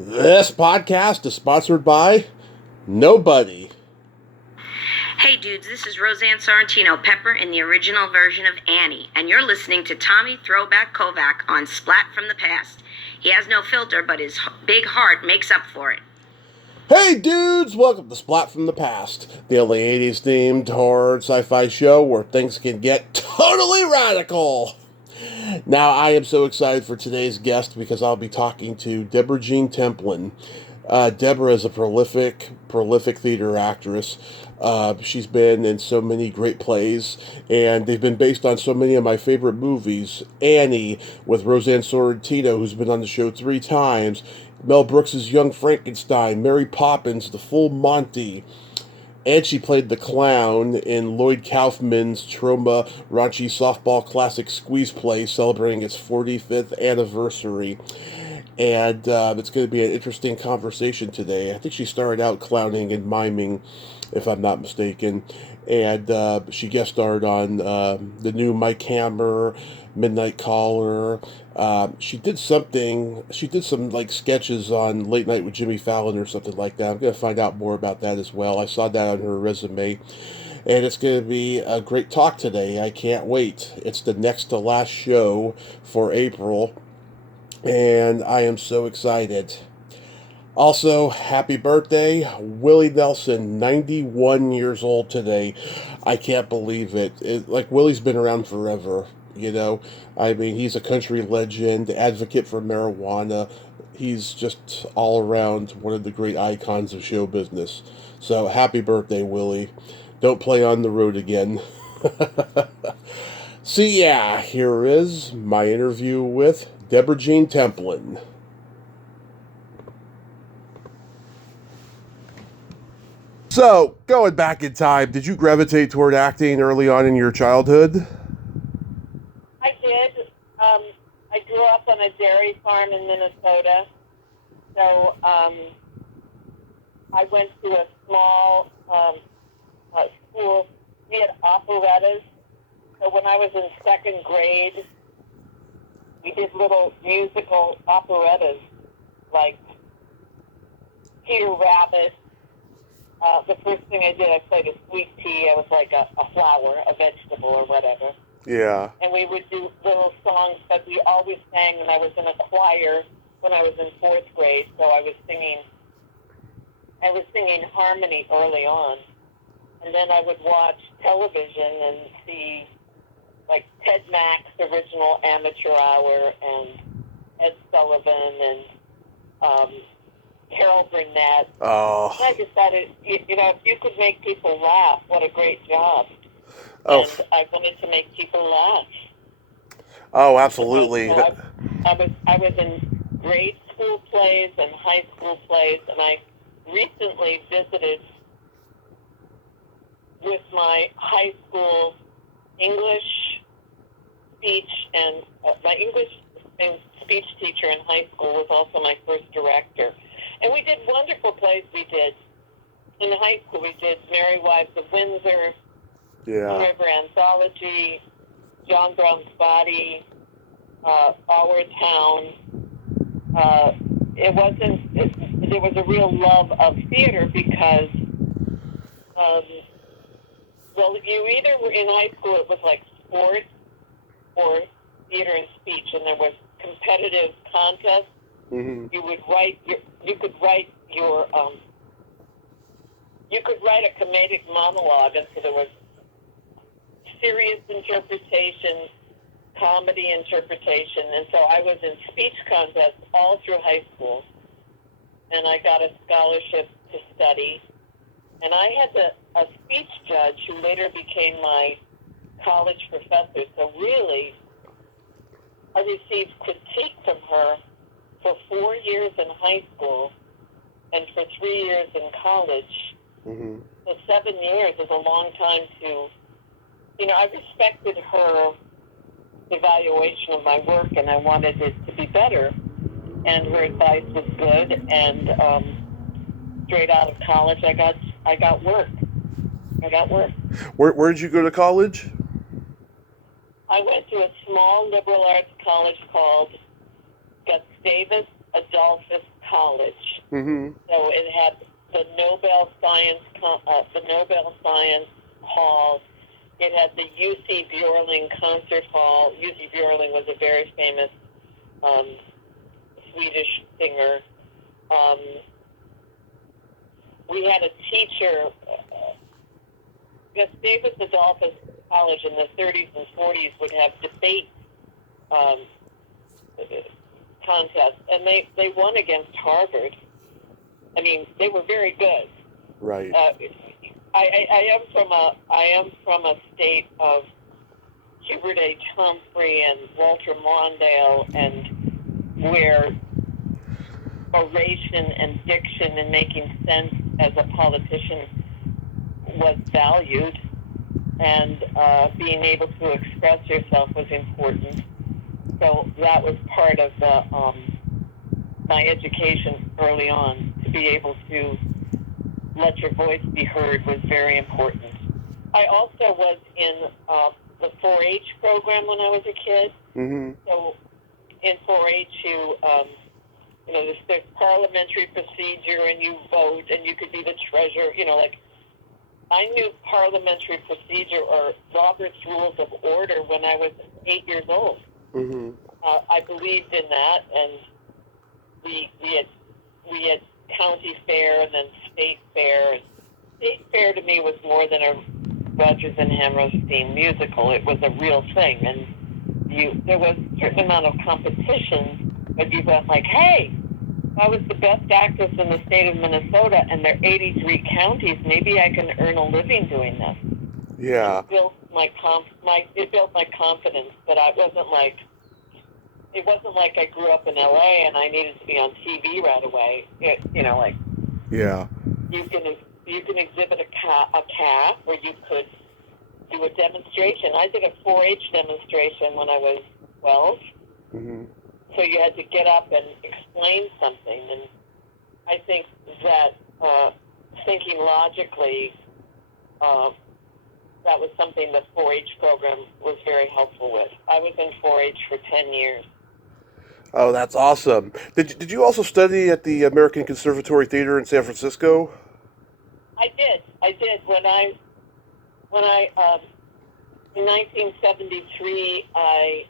This podcast is sponsored by nobody. Hey dudes, this is Roseanne Sorrentino Pepper in the original version of Annie, and you're listening to Tommy Throwback Kovac on Splat from the Past. He has no filter, but his big heart makes up for it. Hey dudes, welcome to Splat from the Past, the only 80s themed horror sci-fi show where things can get totally radical. Now, I am so excited for today's guest because I'll be talking to Deborah Jean Templin. Deborah is a prolific theater actress. She's been in so many great plays, and they've been based on so many of my favorite movies. Annie, with Roseanne Sorrentino, who's been on the show 3 times. Mel Brooks' Young Frankenstein, Mary Poppins, The Full Monty. And she played the clown in Lloyd Kaufman's Troma raunchy softball classic Squeeze Play, celebrating its 45th anniversary. And it's going to be an interesting conversation today. I think she started out clowning and miming, if I'm not mistaken. And she guest starred on the new Mike Hammer, Midnight Caller. She did some like sketches on Late Night with Jimmy Fallon or something like that. I'm going to find out more about that as well. I saw that on her resume. And it's going to be a great talk today. I can't wait. It's the next to last show for April. And I am so excited. Also, happy birthday, Willie Nelson, 91 years old today. I can't believe it. Like, Willie's been around forever, you know. I mean, he's a country legend, advocate for marijuana. He's just all around one of the great icons of show business. So, happy birthday, Willie. Don't play on the road again. So, yeah, here is my interview with Deborah Jean Templin. So, going back in time, did you gravitate toward acting early on in your childhood? I did. I grew up on a dairy farm in Minnesota, so I went to a small school. We had operettas. So when I was in second grade, we did little musical operettas, like Peter Rabbit. The first thing I did, I played a sweet pea. I was like a flower, a vegetable, or whatever. Yeah. And we would do little songs that we always sang, and I was in a choir when I was in 4th grade, so I was singing harmony early on. And then I would watch television and see, like, Ted Mack's original Amateur Hour and Ed Sullivan and Carol Burnett. Oh. And I decided, if you could make people laugh, what a great job. Oh. And I wanted to make people laugh. Oh, absolutely. So I was in grade school plays and high school plays, and I recently visited with my high school English speech, and my English and speech teacher in high school was also my first director. And we did wonderful plays. We did, in high school, we did Merry Wives of Windsor, River Anthology, John Brown's Body, Our Town. There was a real love of theater because, you either were in high school, it was like sports or theater and speech, and there was competitive contests. Mm-hmm. You could write a comedic monologue, and so there was serious interpretation, comedy interpretation, and so I was in speech contests all through high school, and I got a scholarship to study, and I had a speech judge who later became my college professor, so really I received critique from her for 4 years in high school and for 3 years in college. Mm-hmm. So 7 years is a long time to, I respected her evaluation of my work, and I wanted it to be better. And her advice was good, and straight out of college, I got work. Where did you go to college? I went to a small liberal arts college called Gustavus Adolphus college. Mm-hmm. So it had the Nobel Science Hall. It had the UC Björling Concert Hall. UC Björling was a very famous Swedish singer. We had a teacher. Gustavus Adolphus College in the 30s and 40s would have debate contests, and they won against Harvard. I mean, they were very good. Right. I am from a state of Hubert H. Humphrey and Walter Mondale, and where oration and diction and making sense as a politician was valued, and being able to express yourself was important. So that was part of my education early on. To be able to let your voice be heard was very important. I also was in the 4-H program when I was a kid. Mm-hmm. So in 4-H, there's the parliamentary procedure, and you vote, and you could be the treasurer. I knew parliamentary procedure or Robert's Rules of Order when I was 8 years old. Mm-hmm. I believed in that, and we had county fair and then state fair. And state fair to me was more than a Rodgers and Hammerstein musical. It was a real thing, and there was a certain amount of competition, but you went like, hey, I was the best actress in the state of Minnesota, and there are 83 counties. Maybe I can earn a living doing this. Yeah. It built my confidence, but it wasn't like I grew up in LA and I needed to be on TV right away. Yeah. You can exhibit a calf, or you could do a demonstration. I did a 4-H demonstration when I was 12. Mm-hmm. So you had to get up and explain something, and I think that thinking logically, that was something the 4-H program was very helpful with. I was in 4-H for 10 years. Oh, that's awesome. Did you also study at the American Conservatory Theater in San Francisco? I did. When I in 1973, I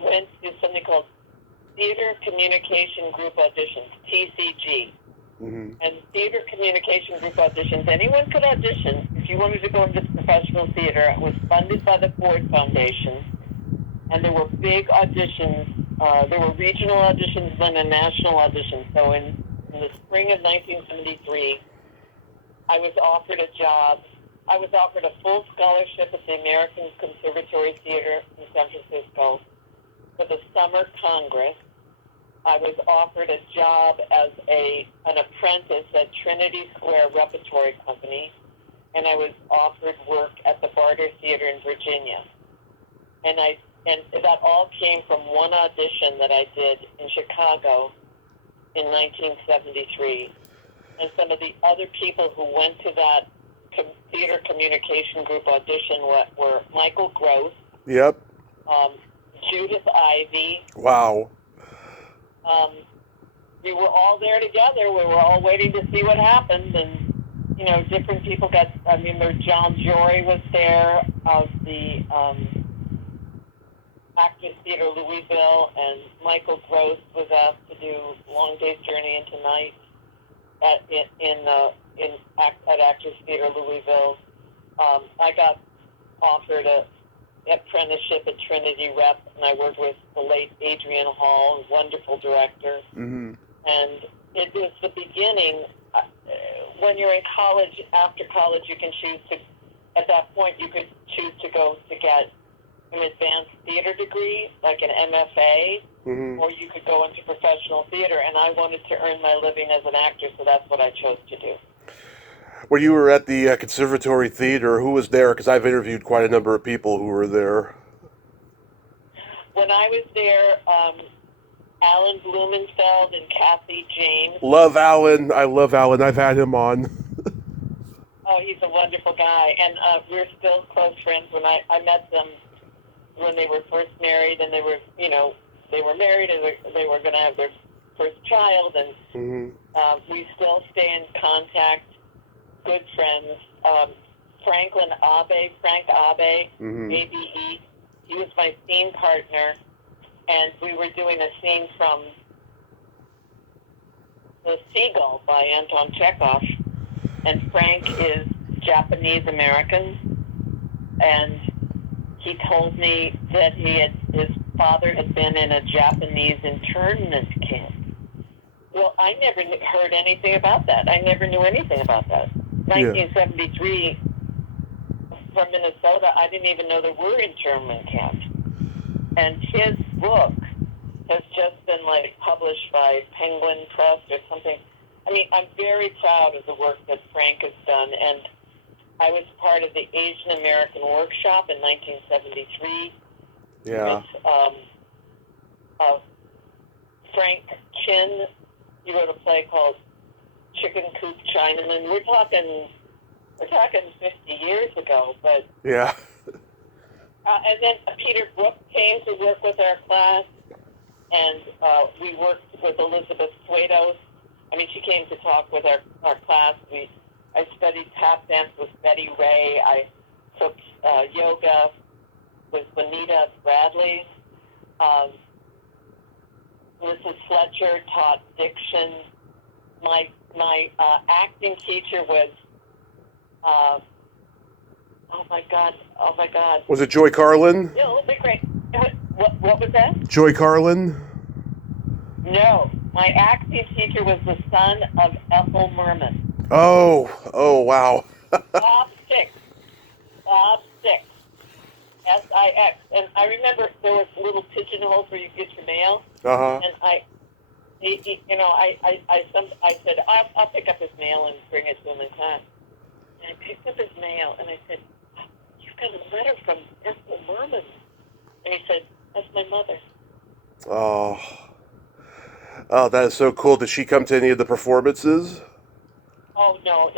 went to something called Theater Communication Group Auditions, TCG. Mm-hmm. And Theater Communication Group Auditions, anyone could audition. If you wanted to go into professional theater, it was funded by the Ford Foundation. And there were big auditions. There were regional auditions, then a national audition. So in the spring of 1973, I was offered a job. I was offered a full scholarship at the American Conservatory Theater in San Francisco for the Summer Congress. I was offered a job as an apprentice at Trinity Square Repertory Company, and I was offered work at the Barter Theater in Virginia. And that all came from one audition that I did in Chicago in 1973. And some of the other people who went to that Theater Communication Group audition were Michael Gross. Yep. Judith Ivey. Wow. We were all there together. We were all waiting to see what happened, and different people got. John Jory was there of the Actors Theater Louisville, and Michael Gross was asked to do Long Day's Journey into Night at Actors Theater Louisville. I got offered an apprenticeship at Trinity Rep, and I worked with the late Adrian Hall, a wonderful director. Mm-hmm. And it was the beginning. When you're in college, after college, you can choose to, at that point, you could choose to go to get an advanced theater degree, like an MFA, Mm-hmm. or you could go into professional theater. And I wanted to earn my living as an actor, so that's what I chose to do. When you were at the Conservatory Theater, who was there? Because I've interviewed quite a number of people who were there. When I was there, Alan Blumenfeld and Kathy James. Love Alan. I love Alan. I've had him on. Oh, he's a wonderful guy. And we're still close friends. When I met them when they were first married, and they were married, and they were going to have their first child, and Mm-hmm. we still stay in contact, good friends. Frank Abe, Mm-hmm. ABE, he was my scene partner, and we were doing a scene from The Seagull by Anton Chekhov, and Frank is Japanese American, and he told me that his father had been in a Japanese internment camp. Well, I never heard anything about that. I never knew anything about that. Yeah. 1973, from Minnesota, I didn't even know there were internment camps. And his book has just been published by Penguin Press or something. I mean, I'm very proud of the work that Frank has done, and I was part of the Asian American Workshop in 1973 Yeah. with Frank Chin. He wrote a play called Chicken Coop Chinaman. We're talking 50 years ago, but Yeah. and then Peter Brook came to work with our class, and we worked with Elizabeth Suedos. I mean, she came to talk with our class. I studied tap dance with Betty Ray. I took yoga with Bonita Bradley. Mrs. Fletcher taught diction. My acting teacher was, oh my God. Was it Joy Carlin? Yeah, it'll be great. What was that? Joy Carlin? No, my acting teacher was the son of Ethel Merman. Oh, wow. Bob Six, Six, and I remember there was little pigeonholes where you get your mail, Uh-huh. and I said I'll pick up his mail and bring it to him in class. And I picked up his mail and I said, "You've got a letter from Ethel Merman," and he said, "That's my mother." Oh, that is so cool. Did she come to any of the performances? Oh no.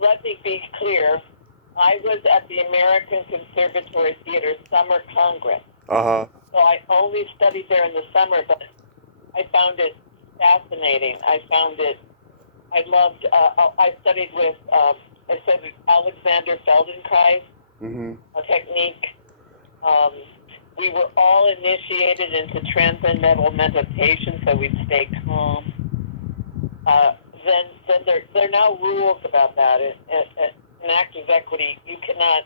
Let me be clear. I was at the American Conservatory Theater Summer Congress. Uh-huh. So I only studied there in the summer, but I found it fascinating. I studied with Alexander Feldenkrais, Mm-hmm. a technique. We were all initiated into transcendental meditation, so we'd stay calm. Then there are now rules about that. In Actors Equity, you cannot,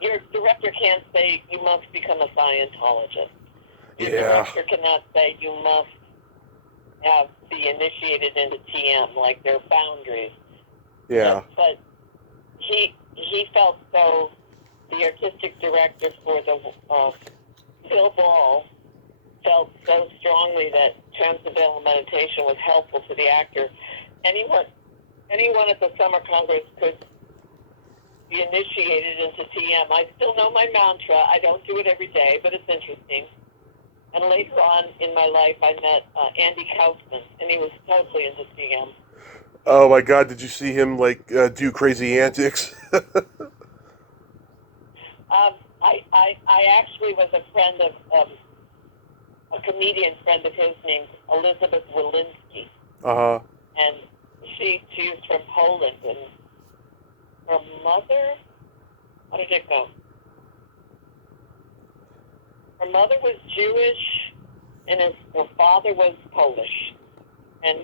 your director can't say you must become a Scientologist. Your director cannot say you must be initiated into TM, like there are boundaries. Yeah. But he felt so. The artistic director for the Bill Ball felt so strongly that transcendental meditation was helpful to the actor. Anyone at the Summer Congress could be initiated into TM. I still know my mantra. I don't do it every day, but it's interesting. And later on in my life, I met Andy Kaufman, and he was totally into TM. Oh my God! Did you see him do crazy antics? I actually was a friend of a comedian friend of his named Elizabeth Walensky. Uh-huh. And she's from Poland, and her mother, how did it go? Her mother was Jewish, and her father was Polish. And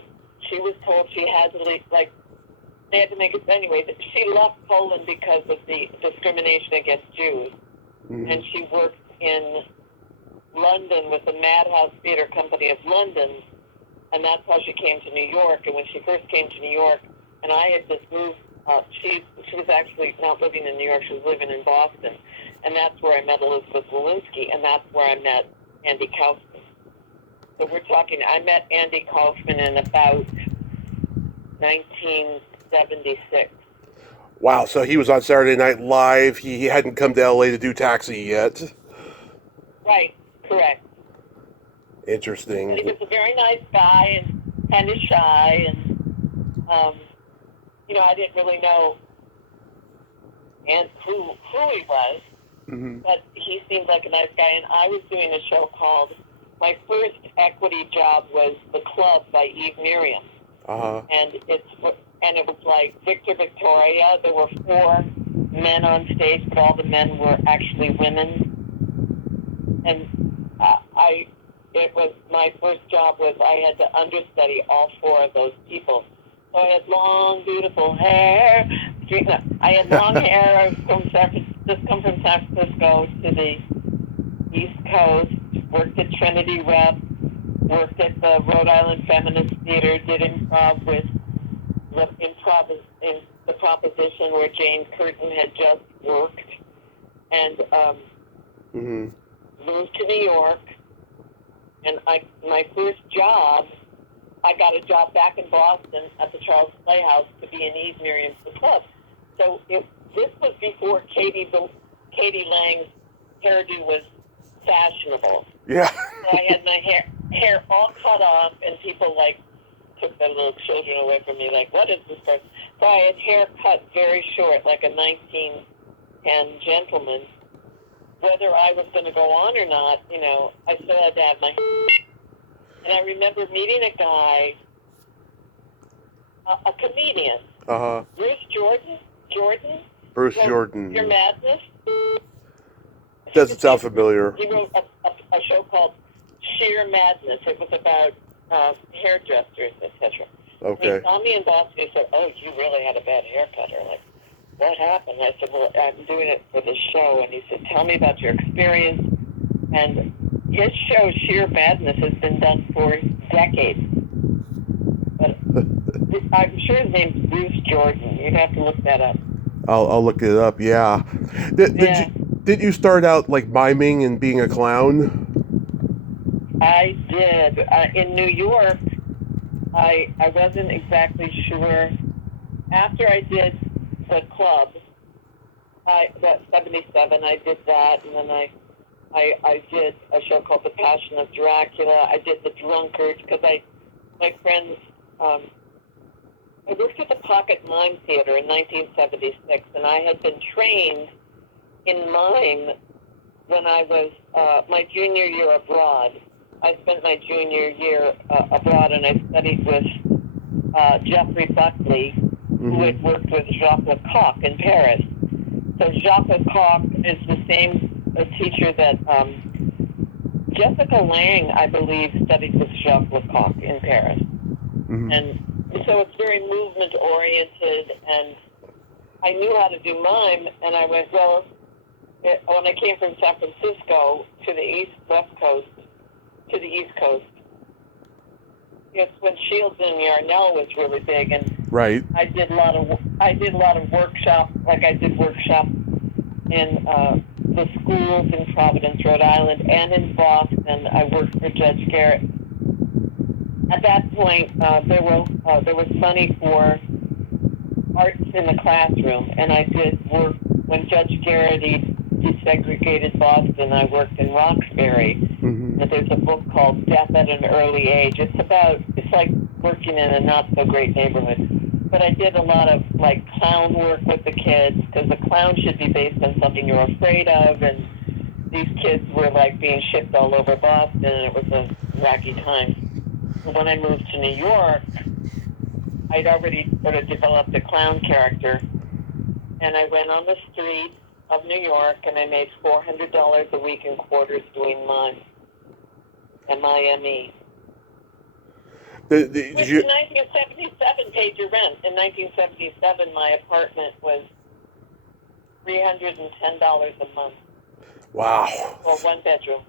she was told she had to leave, they had to make it anyway. She left Poland because of the discrimination against Jews. Mm-hmm. And she worked in London with the Madhouse Theatre Company of London, and that's how she came to New York. And when she first came to New York, and I had just moved, she was actually not living in New York, she was living in Boston. And that's where I met Elizabeth Walensky, and that's where I met Andy Kaufman. So we're talking, I met Andy Kaufman in about 1976. Wow, so he was on Saturday Night Live. He hadn't come to LA to do Taxi yet. Right, correct. Interesting. But he was a very nice guy and kind of shy, and I didn't really know who he was, Mm-hmm. but he seemed like a nice guy. And I was doing a show called my first equity job was The Club by Eve Miriam. Uh-huh. And it was like Victor Victoria. There were 4 men on stage, but all the men were actually women. And it was my first job was I had to understudy all 4 of those people. So I had long, beautiful hair. I had long hair. I just come from San Francisco to the East Coast. Worked at Trinity Rep. Worked at the Rhode Island Feminist Theater. Did improv with in the Proposition where Jane Curtin had just worked, and moved to New York. And my first job, I got a job back in Boston at the Charles Playhouse to be in Eve Miriam's The Club. So this was before Katie Lang's hairdo was fashionable. Yeah. So I had my hair all cut off, and people took their little children away from me, like, what is this person? So I had hair cut very short, like a 1910 gentleman. Whether I was going to go on or not, I still had to have my. And I remember meeting a guy, a comedian, Bruce Jordan. Bruce Jordan. Your Madness. Doesn't sound familiar. He wrote a show called Sheer Madness. It was about hairdressers, etc. Okay. He saw me in Boston. He said, "Oh, you really had a bad haircut." Or like, what happened? I said, "Well, I'm doing it for the show." And he said, "Tell me about your experience." And his show, Sheer Madness, has been done for decades. But I'm sure his name's Bruce Jordan. You'd have to look that up. I'll look it up. Yeah. Did you start out like miming and being a clown? I did. In New York, I wasn't exactly sure. After I did The Club, that 77, I did that, and then I did a show called The Passion of Dracula. I did The Drunkard, because my friends, I worked at the Pocket Mime Theater in 1976, and I had been trained in mime when I was my junior year abroad. I spent my junior year abroad, and I studied with Geoffrey Buckley, who had worked with Jacques Lecoq in Paris. So Jacques Lecoq is the same teacher that Jessica Lange, I believe, studied with Jacques Lecoq in Paris. And so it's very movement-oriented, and I knew how to do mime, and I went, well, when I came from San Francisco to the East Coast, it's when Shields and Yarnell was really big, and right. I did a lot of workshops, like I did workshops in the schools in Providence, Rhode Island, and in Boston. I worked for Judge Garrett. At that point, there was money for arts in the classroom, and I did work when Judge Garrett desegregated Boston. I worked in Roxbury. And there's a book called Death at an Early Age. It's like working in a not so great neighborhood. But I did a lot of like clown work with the kids, because the clown should be based on something you're afraid of, and these kids were like being shipped all over Boston, and it was a wacky time. So when I moved to New York, I'd already sort of developed a clown character, and I went on the street of New York, and I made $400 a week in quarters doing mime. M-I-M-E. Which in 1977 paid your rent. In 1977, my apartment was $310 a month. Wow. For one bedroom.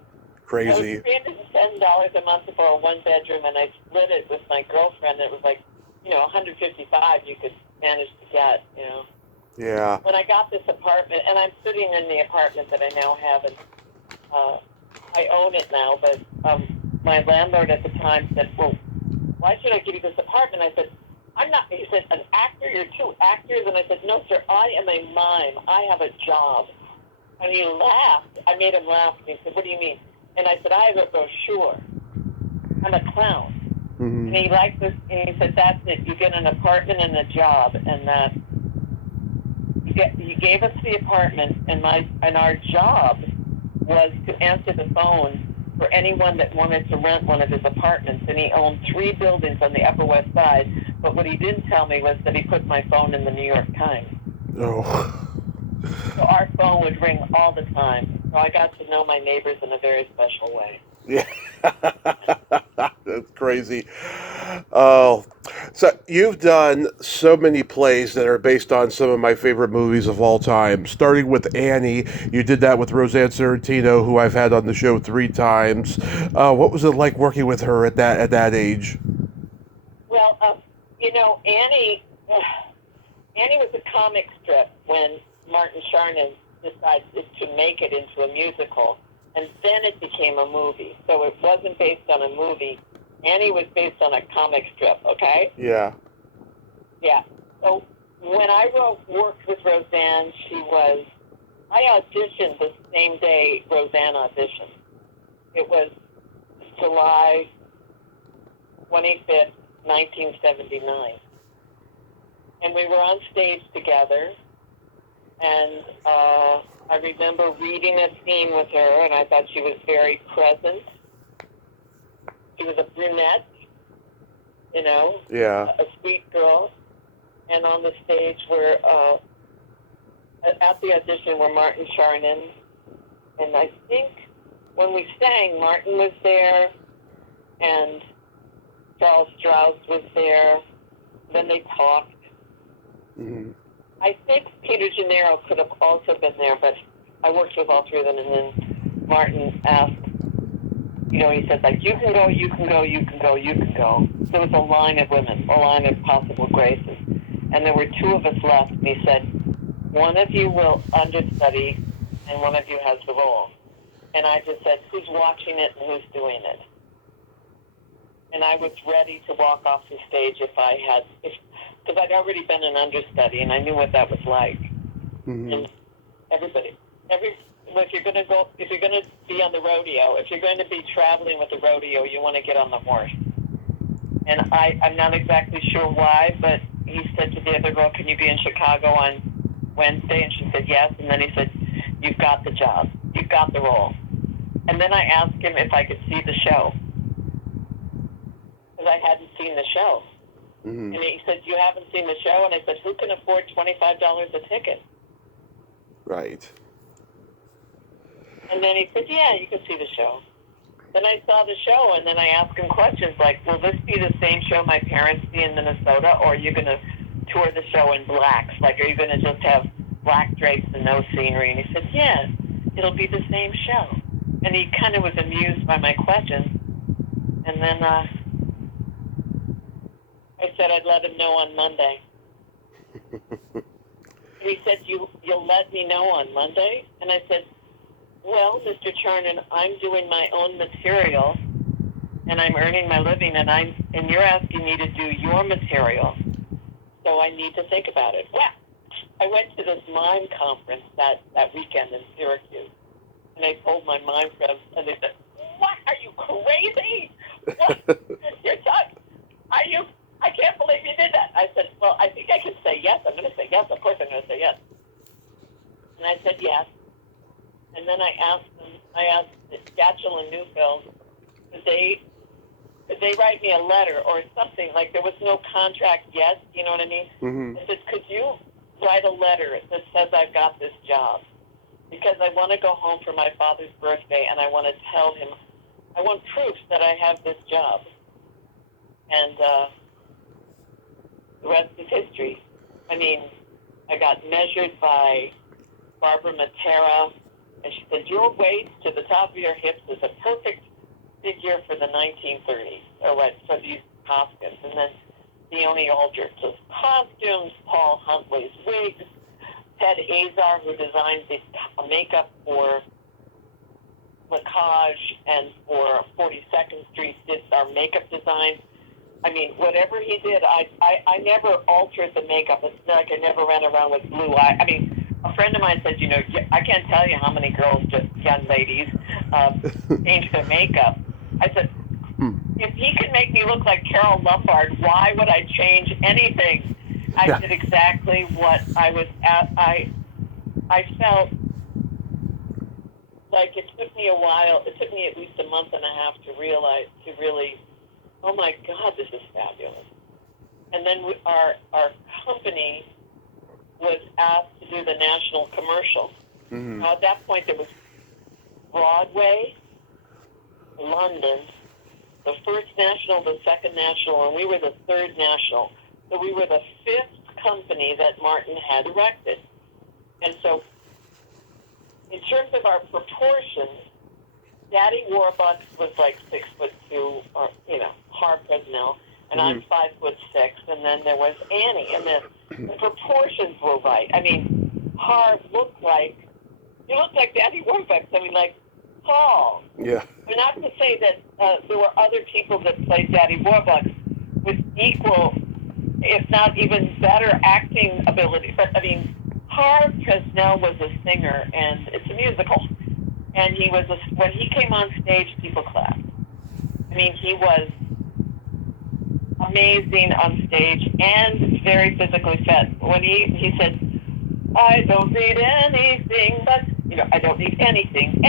Crazy. It was $310 a month for a one bedroom, and I split it with my girlfriend. It was like, $155 you could manage to get, Yeah. When I got this apartment, and I'm sitting in the apartment that I now have, and I own it now, but my landlord at the time said, well, why should I give you this apartment? I said, I'm not. He said, an actor? You're two actors? And I said, no, sir, I am a mime. I have a job. And he laughed. I made him laugh. And he said, what do you mean? And I said, I have a brochure. I'm a clown. And he liked this, and he said, that's it. You get an apartment and a job, and that you gave us the apartment, and our job was to answer the phone for anyone that wanted to rent one of his apartments, and he owned 3 buildings on the Upper West Side. But what he didn't tell me was that he put my phone in the New York Times. Oh. So our phone would ring all the time. So I got to know my neighbors in a very special way. Yeah. That's crazy. Oh, so you've done so many plays that are based on some of my favorite movies of all time. Starting with Annie, you did that with Roseanne Sorrentino, who I've had on the show 3 times. What was it like working with her at that age? Well, Annie was a comic strip when Martin Charnin decided to make it into a musical, and then it became a movie. So it wasn't based on a movie. Annie was based on a comic strip, okay? Yeah. Yeah. So when I worked with Roseanne, I auditioned the same day Roseanne auditioned. It was July 25th, 1979. And we were on stage together, and I remember reading a scene with her, and I thought she was very present. She was a brunette, Yeah. a sweet girl. And on the stage at the audition were Martin Charnin, and I think when we sang, Martin was there, and Charles Strauss was there. Then they talked. Mm-hmm. I think Peter Gennaro could have also been there, but I worked with all 3 of them, and then Martin asked, he said, like, you can go, you can go, you can go, you can go. There was a line of women, a line of possible graces. And there were 2 of us left, and he said, one of you will understudy, and one of you has the role. And I just said, who's watching it and who's doing it? And I was ready to walk off the stage because I'd already been an understudy, and I knew what that was like. Mm-hmm. And if you're going to be on the rodeo, if you're going to be traveling with the rodeo, you want to get on the horse. And I'm not exactly sure why, but he said to the other girl, can you be in Chicago on Wednesday? And she said yes. And then he said, you've got the job. You've got the role. And then I asked him if I could see the show, because I hadn't seen the show. Mm-hmm. And he said, you haven't seen the show? And I said, who can afford $25 a ticket? Right. And then he said, yeah, you can see the show. Then I saw the show, and then I asked him questions like, will this be the same show my parents see in Minnesota, or are you going to tour the show in blacks? Like, are you going to just have black drapes and no scenery? And he said, yeah, it'll be the same show. And he kind of was amused by my questions. And then I said I'd let him know on Monday. And he said, you'll let me know on Monday? And I said, well, Mr. Charnin, I'm doing my own material, and I'm earning my living, and you're asking me to do your material, so I need to think about it. Well, I went to this mime conference that weekend in Syracuse, and I told my mime friends, and they said, what, are you crazy? What? You're talking, I can't believe you did that. I said, well, I think I can say yes. I'm going to say yes. Of course I'm going to say yes. And I said yes. And then I asked Gatchel and Newfield, could they write me a letter or something? Like, there was no contract yet, you know what I mean? Mm-hmm. I said, could you write a letter that says I've got this job? Because I want to go home for my father's birthday, and I want to tell him, I want proof that I have this job. And the rest is history. I mean, I got measured by Barbara Matera, and she said, your waist to the top of your hips is a perfect figure for the 1930s, or what, for these costumes. And then Leonie Aldrich's costumes, Paul Huntley's wigs, Ted Azar, who designed the makeup for Lacage and for 42nd Street, did our makeup design. I mean, whatever he did, I never altered the makeup. It's like I never ran around with blue eyes. I mean, a friend of mine said, I can't tell you how many girls, just young ladies, change their makeup. I said, if he could make me look like Carol Luffard, why would I change anything? I did exactly what I was at. I felt like, it took me a while. It took me at least a month and a half to realize, to really, oh my God, this is fabulous. And then our company was asked to do the national commercial. Mm-hmm. Now, at that point, there was Broadway, London, the first national, the second national, and we were the third national. So we were the fifth company that Martin had directed. And so, in terms of our proportions, Daddy Warbucks was like 6'2", or Harv Presnell, and I'm 5'6", and then there was Annie, and the proportions were right. I mean, Harv looked like Daddy Warbucks. I mean, like tall. Yeah. But not to say that there were other people that played Daddy Warbucks with equal, if not even better, acting ability. But I mean, Harv Presnell was a singer, and it's a musical. And when he came on stage, people clapped. I mean, he was amazing on stage and very physically fit. When he said, "I don't need anything but, I don't need anything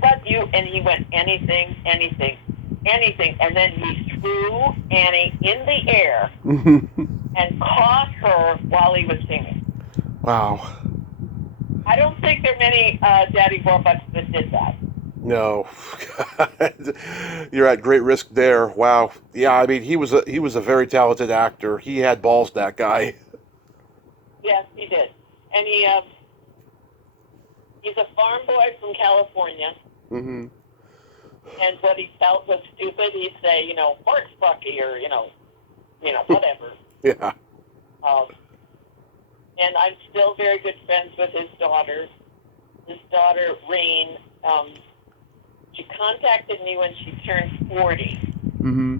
but you," and he went anything, and then he threw Annie in the air and caught her while he was singing. Wow. I don't think there are many Daddy Warbucks that did that. No. You're at great risk there. Wow. Yeah, I mean, he was a very talented actor. He had balls, that guy. Yes, he did. And he's a farm boy from California. Mm-hmm. And what he felt was stupid, he'd say, horse bucky, or, whatever. Yeah. And I'm still very good friends with his daughter. His daughter, Rain, she contacted me when she turned 40. Mm-hmm.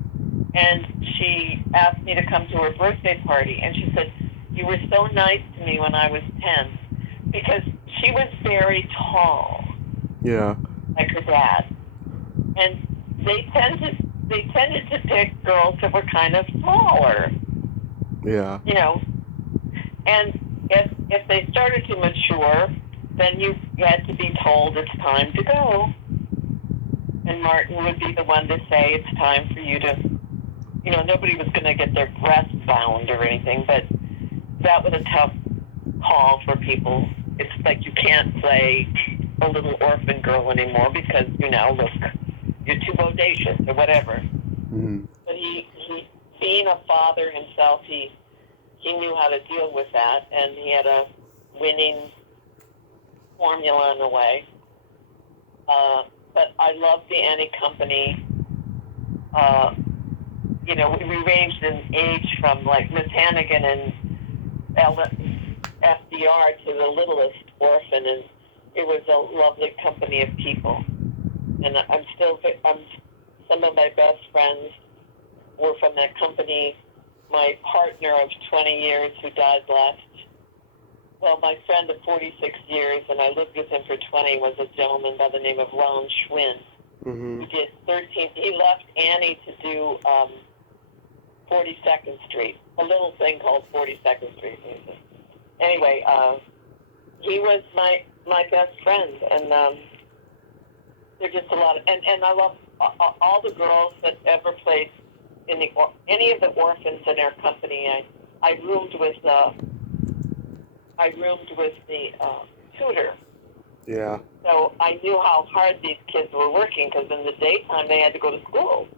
And she asked me to come to her birthday party. And she said, "You were so nice to me when I was 10. Because she was very tall. Yeah. Like her dad. And they tended to pick girls that were kind of smaller. Yeah. And if they started to mature, then you had to be told it's time to go. And Martin would be the one to say it's time for you to, nobody was going to get their breasts bound or anything, but that was a tough call for people. It's like you can't play a little orphan girl anymore because you now look, you're too bodacious or whatever. Mm-hmm. But he being a father himself, he knew how to deal with that, and he had a winning formula in a way. But I love the Annie Company. We ranged in age from like Miss Hannigan and FDR to the littlest orphan, and it was a lovely company of people. And some of my best friends were from that company. My partner of 20 years who died my friend of 46 years, and I lived with him for 20, was a gentleman by the name of Ron Schwinn. Mm-hmm. He did 13, he left Annie to do 42nd Street, a little thing called 42nd Street. Anyway, he was my best friend, and they're just a lot of, and I love all the girls that ever played in any of the orphans in our company. I roomed with the tutor. Yeah. So I knew how hard these kids were working, because in the daytime they had to go to school.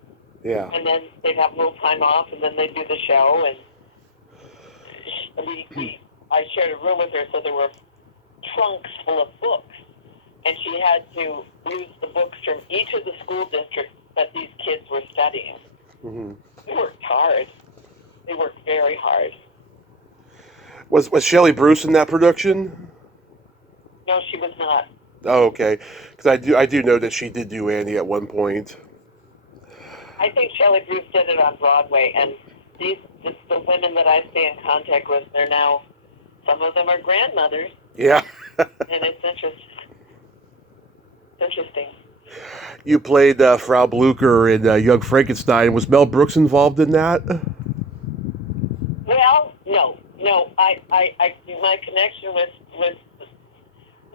Yeah. And then they'd have a little time off, and then they'd do the show. And I shared a room with her, so there were trunks full of books. And she had to use the books from each of the school districts that these kids were studying. Mm-hmm. They worked hard. They worked very hard. Was Shelley Bruce in that production? No, she was not. Oh, okay. Because I do know that she did do Annie at one point. I think Shelley Bruce did it on Broadway, and the women that I stay in contact with, they're now, some of them are grandmothers. Yeah. And it's interesting. You played Frau Blucher in Young Frankenstein. Was Mel Brooks involved in that? Well, no. My connection with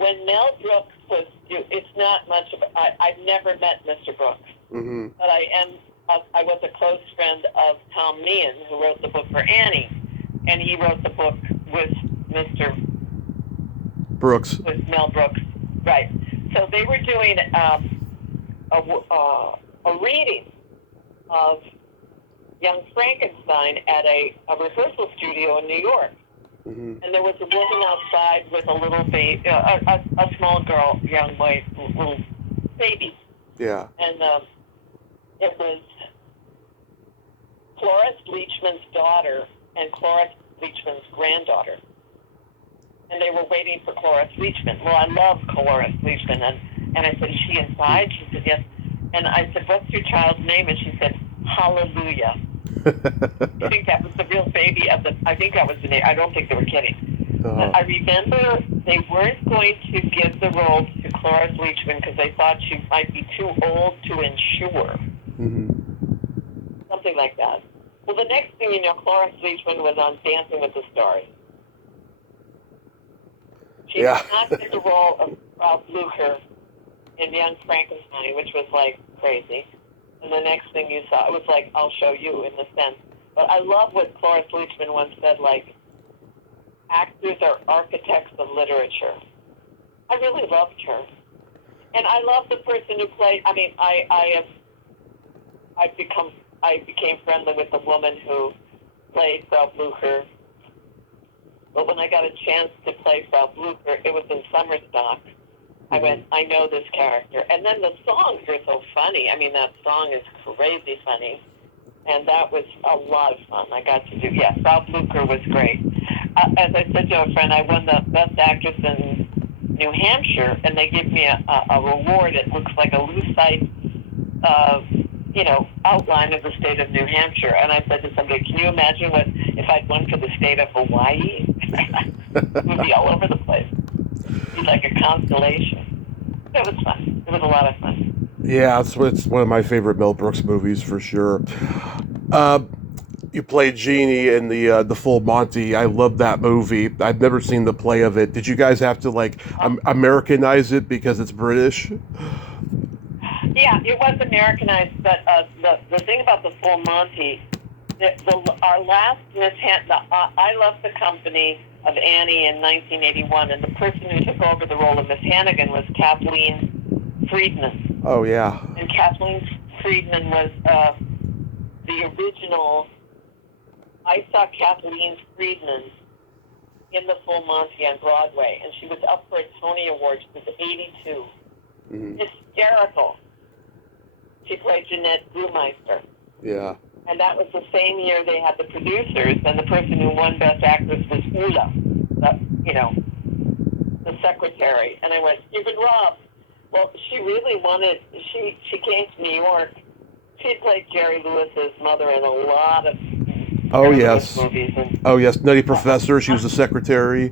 when Mel Brooks was, it's not much of, I've never met Mr. Brooks, Mm-hmm. but I was a close friend of Tom Meehan, who wrote the book for Annie, and he wrote the book with Mr. Brooks. With Mel Brooks, right. So they were doing a reading of Young Frankenstein at a rehearsal studio in New York. Mm-hmm. And there was a woman outside with a little baby, a small girl, young boy, little baby. Yeah. And it was Cloris Leachman's daughter and Cloris Leachman's granddaughter. And they were waiting for Cloris Leachman. Well, I love Cloris Leachman. And I said, is she inside? She said, yes. And I said, what's your child's name? And she said, Hallelujah. I think that was the real baby of the, I think that was the name. I don't think they were kidding. But I remember they weren't going to give the role to Cloris Leachman because they thought she might be too old to insure. Mm-hmm. Something like that. Well, the next thing you know, Cloris Leachman was on Dancing with the Stars. She did not get the role of Ralph Blucher in Young Frankenstein, which was like crazy. And the next thing you saw, it was like, I'll show you in the sense. But I love what Cloris Leachman once said, like, actors are architects of literature. I really loved her. And I love the person who played, I mean, I became friendly with the woman who played Frau Blucher. But when I got a chance to play Frau Blucher, it was in Summerstock. I went, I know this character. And then the songs are so funny. I mean, that song is crazy funny. And that was a lot of fun. I got to do, yeah, Frau Blucher was great. As I said to a friend, I won the Best Actress in New Hampshire, and they give me a reward. It looks like a lucite, outline of the state of New Hampshire. And I said to somebody, can you imagine what if I'd won for the state of Hawaii? It would be all over the place. It'd be like a constellation. It was fun. It was a lot of fun. Yeah, it's one of my favorite Mel Brooks movies for sure. You played Jeannie in the Full Monty. I love that movie. I've never seen the play of it. Did you guys have to Americanize it because it's British? Yeah, it was Americanized, but the thing about the Full Monty, our last Miss I left the company of Annie in 1981, and the person who took over the role of Miss Hannigan was Kathleen Friedman. Oh, yeah. And Kathleen Friedman was the original. I saw Kathleen Friedman in the Full Monty on Broadway, and she was up for a Tony Award. She was 82. Mm-hmm. Hysterical. She played Jeanette Brewmeister. Yeah. And that was the same year they had the producers, and the person who won Best Actress was Ulla, the secretary. And I went, you've been robbed. Well, she really wanted, she came to New York. She played Jerry Lewis's mother in a lot of Lewis movies. Nutty Professor. She was the secretary.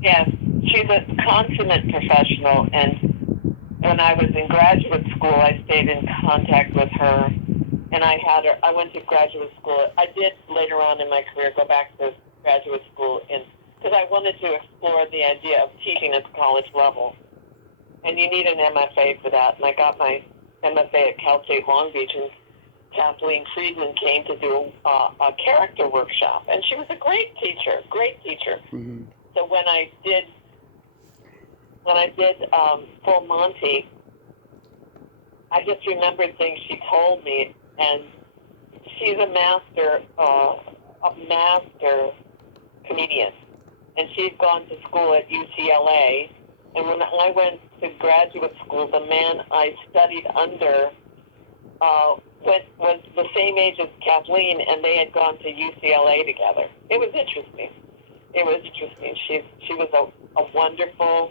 Yes, she's a consummate professional, and when I was in graduate school, I stayed in contact with her. And I went to graduate school. I did later on in my career go back to graduate school because I wanted to explore the idea of teaching at the college level. And you need an MFA for that. And I got my MFA at Cal State Long Beach, and Kathleen Friedman came to do a character workshop. And she was a great teacher. Mm-hmm. So when I did Full Monty, I just remembered things she told me. And she's a master comedian. And she'd gone to school at UCLA. And when I went to graduate school, the man I studied under was the same age as Kathleen, and they had gone to UCLA together. It was interesting. She was a wonderful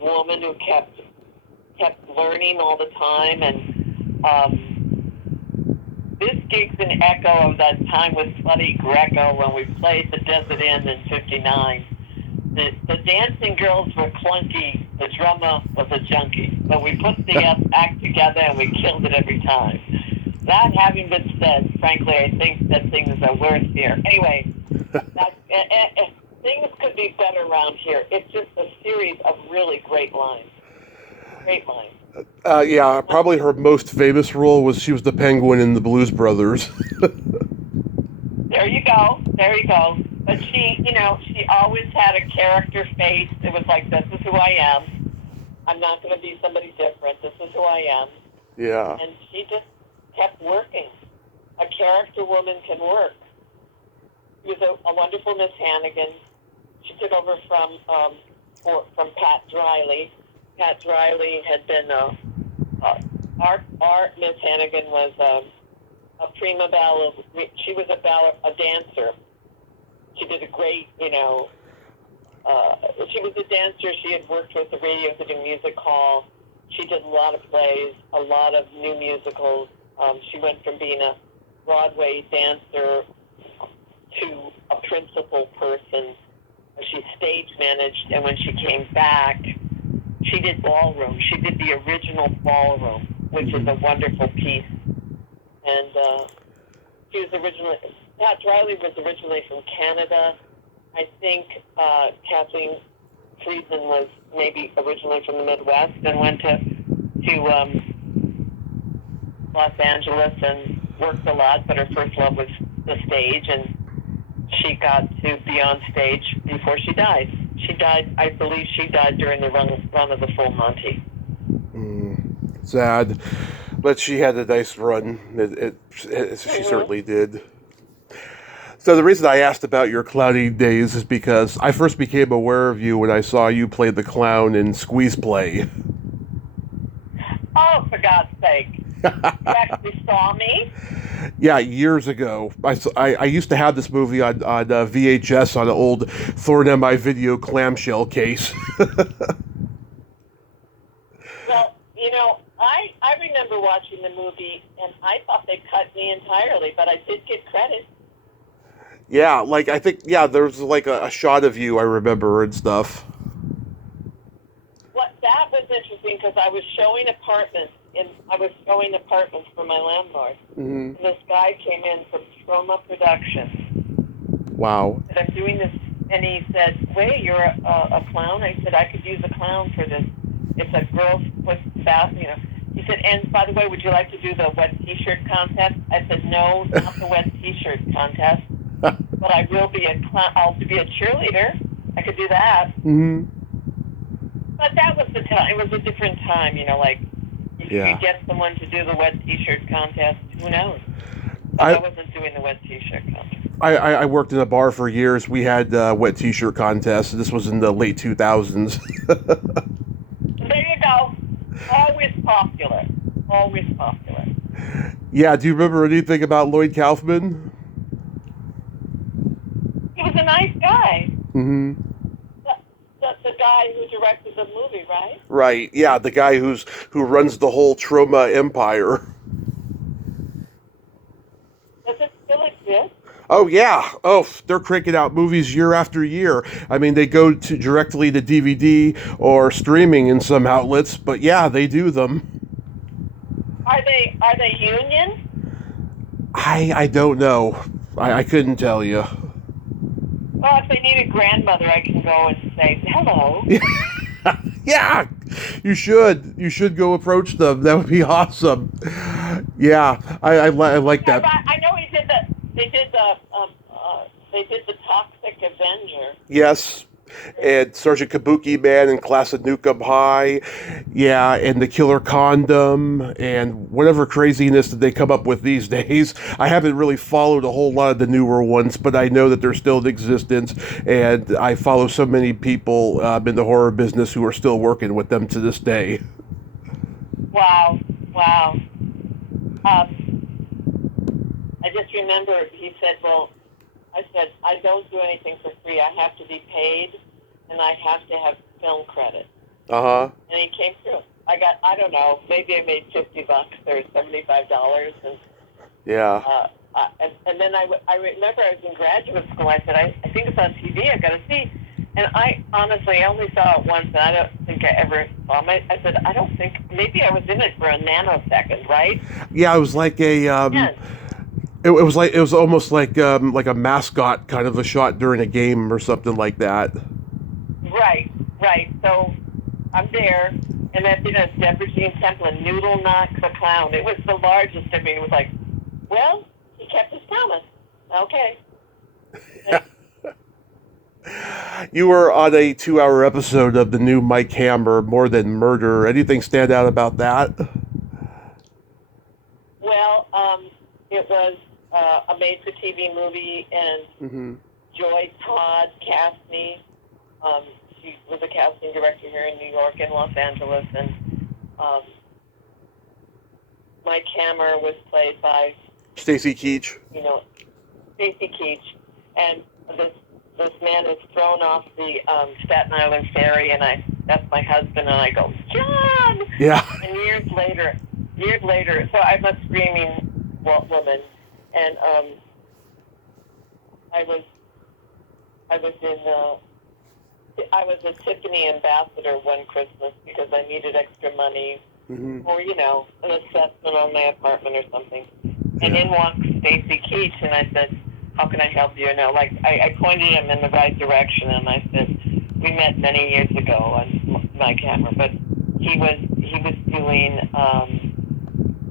woman who kept learning all the time, and this gig's an echo of that time with Buddy Greco when we played the Desert Inn in '59. The dancing girls were clunky, the drummer was a junkie, but we put the act together and we killed it every time. That having been said, frankly, I think that things are worse here. Anyway, things could be better around here. It's just a series of really great lines. Great lines. Yeah, probably her most famous role was she was the Penguin in the Blues Brothers. There you go. There you go. But she always had a character face. It was like, this is who I am. I'm not going to be somebody different. This is who I am. Yeah. And she just kept working. A character woman can work. She was a wonderful Miss Hannigan. She took over from Pat Driley. Pat Driley had been our Miss Hannigan was a prima ballet. She was a dancer. She did a great, she was a dancer. She had worked with the Radio City Music Hall. She did a lot of plays, a lot of new musicals. She went from being a Broadway dancer to a principal person. She stage managed, and when she came back, she did ballroom. She did the original ballroom, which is a wonderful piece. And Pat Riley was originally from Canada. I think Kathleen Friedman was maybe originally from the Midwest and went to Los Angeles and worked a lot, but her first love was the stage, and she got to be on stage before she died. I believe she died during the run of the full Monty. Sad. But she had a nice run. She certainly did. So the reason I asked about your clowning days is because I first became aware of you when I saw you play the clown in Squeeze Play. Oh, for God's sake. You actually saw me? Yeah, years ago. I used to have this movie on VHS on an old Thorn MI video clamshell case. Well, I remember watching the movie, and I thought they cut me entirely, but I did get credit. Yeah, I think, there was a shot of you, I remember, and stuff. That was interesting, because I was showing apartments for my landlord. Mm-hmm. And this guy came in from Troma Productions. Wow. And I'm doing this, and he said, "Wait, you're a clown?" I said, "I could use a clown for this. It's a girl's foot bath, He said, "And by the way, would you like to do the wet T-shirt contest?" I said, "No, not the wet T-shirt contest, but I will be a clown. I'll be a cheerleader. I could do that." Mm-hmm. But that was the time. It was a different time, If you could get someone to do the wet T-shirt contest, who knows? I wasn't doing the wet T-shirt contest. I worked in a bar for years. We had wet T-shirt contests. This was in the late 2000s. There you go. Always popular. Always popular. Yeah, do you remember anything about Lloyd Kaufman? He was a nice guy. Mm-hmm. The guy who directed the movie, right? Right, yeah, the guy who runs the whole Troma empire. Does it still exist? Oh, yeah. Oh, they're cranking out movies year after year. I mean, they go directly to DVD or streaming in some outlets, but yeah, they do them. Are they union? I don't know. I couldn't tell you. Well, if they need a grandmother, I can go and say, "Hello." Yeah, you should. You should go approach them. That would be awesome. Yeah, I like that. I know they did the Toxic Avenger. Yes, and Sergeant Kabuki Man in Class of Nukem High. Yeah, and the Killer Condom and whatever craziness that they come up with these days. I haven't really followed a whole lot of the newer ones, but I know that they're still in existence, and I follow so many people in the horror business who are still working with them to this day. Wow. I just remember he said, I said, "I don't do anything for free. I have to be paid, and I have to have film credit." Uh-huh. And he came through. I don't know, maybe I made $50 or $75, and yeah. And then I remember I was in graduate school. I said, I think it's on TV. I got to see. And I only saw it once, and I don't think I ever saw it. I said, I don't think, maybe I was in it for a nanosecond, right? Yeah, it was like a, Yes. It was almost like a mascot kind of a shot during a game or something like that. Right. So I'm there, and then Deborah Jean Templin, Noodle Knock the Clown. It was the largest. I mean, it was like, well, he kept his promise. Okay. You were on a 2-hour episode of the new Mike Hammer, More Than Murder. Anything stand out about that? Well, it was a made-for-TV movie, and Joy Todd cast me. She was a casting director here in New York and Los Angeles, and Mike Hammer was played by Stacy Keach. Stacy Keach, and this man is thrown off the Staten Island ferry, and that's my husband, and I go, John! Yeah. And years later, so I'm a screaming woman, and I was a Tiffany ambassador one Christmas because I needed extra money for, an assessment on my apartment or something. And in walks Stacy Keach, and I said, how can I help you? I pointed him in the right direction, and I said, we met many years ago on my camera, but he was doing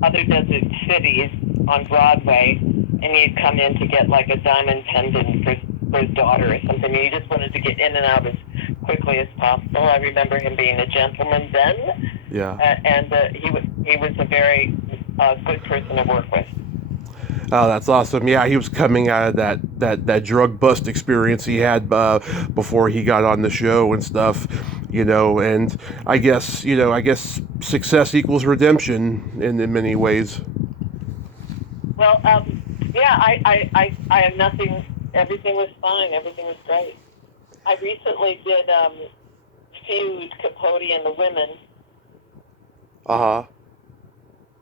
Other Desert Cities on Broadway, and he had come in to get like a diamond pendant for his daughter or something. He just wanted to get in and out as quickly as possible. I remember him being a gentleman then. Yeah. And he was a very good person to work with. Oh, that's awesome. Yeah, he was coming out of that drug bust experience he had before he got on the show and stuff, and I guess success equals redemption in many ways. Well, yeah, I have nothing. Everything was fine. Everything was great. I recently did Feud, Capote and the Women.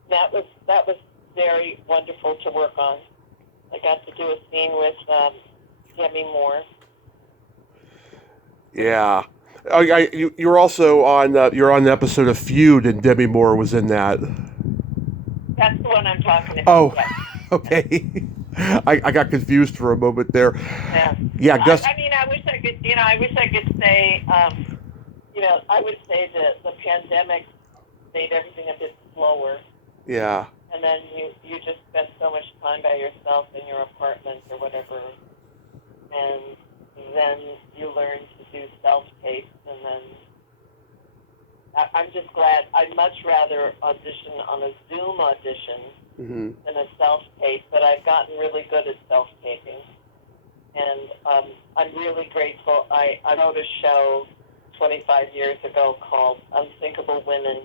That was very wonderful to work on. I got to do a scene with Demi Moore. Yeah. You're also on you're on the episode of Feud, and Demi Moore was in that. That's the one I'm talking about. Oh, yes. Okay. I got confused for a moment there. Yeah. Yeah, Gus. I mean, I wish I could say, I would say that the pandemic made everything a bit slower. Yeah. And then you just spend so much time by yourself in your apartment or whatever, and then you learn to do self-tapes, and then I'm just glad. I'd much rather audition on a Zoom audition than a self-tape, but I've gotten really good at self-taping, and I'm really grateful. I wrote a show 25 years ago called Unsinkable Women,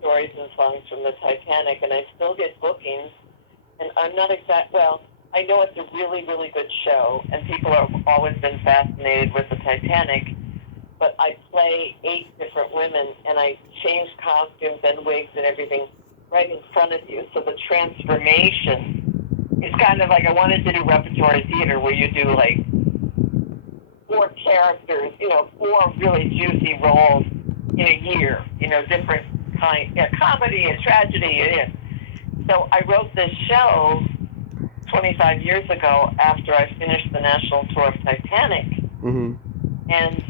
Stories and Songs from the Titanic, and I still get bookings, and I'm not I know it's a really, really good show, and people have always been fascinated with the Titanic, but I play 8 different women, and I change costumes and wigs and everything right in front of you, so the transformation is kind of like, I wanted to do repertory theater where you do like 4 characters, 4 really juicy roles in a year, different comedy and tragedy. So I wrote this show 25 years ago after I finished the national tour of Titanic. And